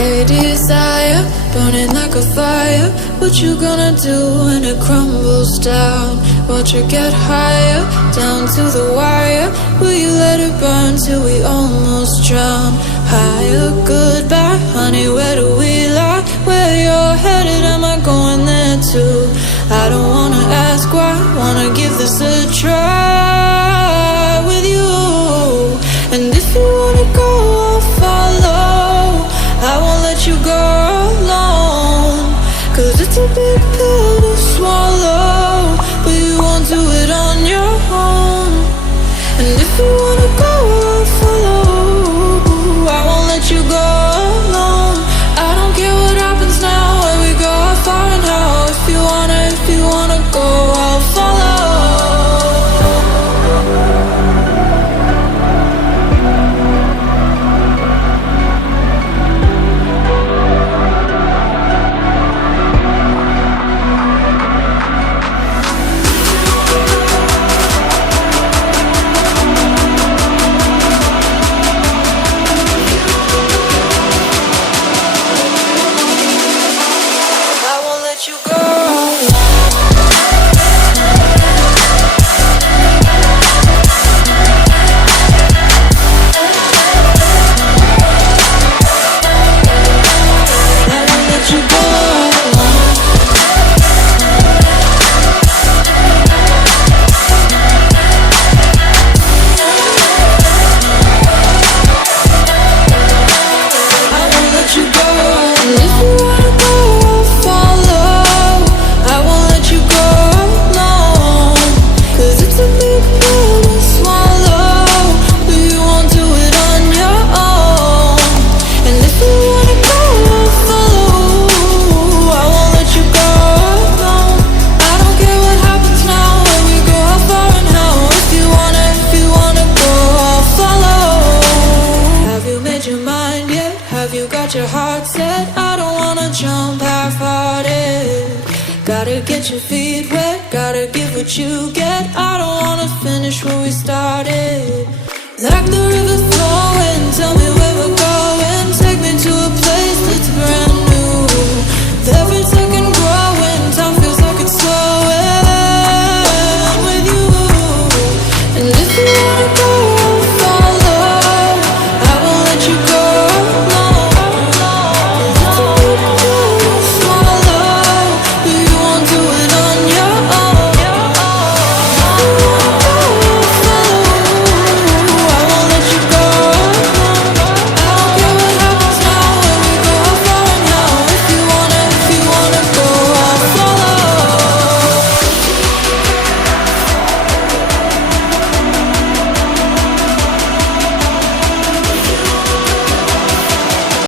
a desire, burning like a fire. What you gonna do when it crumbles down? Watch it get higher, down to the wire. Will you let it burn till we almost drown? Higher, goodbye, honey, where do we lie? Where you're headed, am I going there too? I don't wanna ask why, wanna give this a try with you. And if you wanna go, I'll follow. I won't let you go alone, 'cause it's a big pill to swallow, but you won't do it on your own. And if you wanna go, I'll follow. I won't let you go alone. I don't care what happens now, where we go, how far and how. If you wanna go, I'll follow. Your heart set, I don't wanna jump half-hearted. Gotta get your feet wet, gotta give what you get. I don't wanna finish where we started. Like the